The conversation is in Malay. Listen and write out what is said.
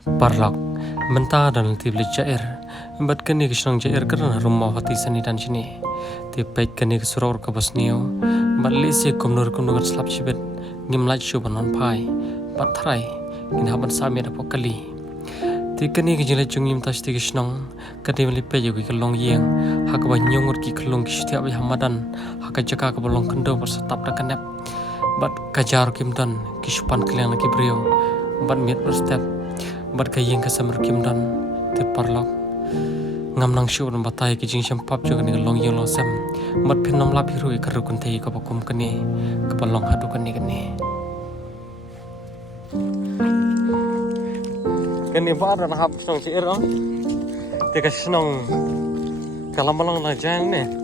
Parlak mentah dan tibli jair bat kani kisang jair kerana rumah hati sani dan sini tipet kani kesuror ke Bosnia bat lesi kumnur kumnur selap cibet ngimlaj shubanon pai bat tharai inhaban sami dapo kali tikani kejile jungim tas ti kisnong kadem lipe yogi kelong yeng hakaba nyongur ki kelong ki setiap hamadan hakajaka ka bolong kendo bersatap da kanep bat kajar kimdan kisupan keliang lagi brio bat miet berstep bat kayeng kasamar kimdan te parlak ngam nang shu dan batai ki jing shampap juga ni long yeng lo sem bat phenom la biru ka rukun thei ka bakum kani ka balong hadu kani kani bar na hap snong si erong te ka snong kalamalang la jang ne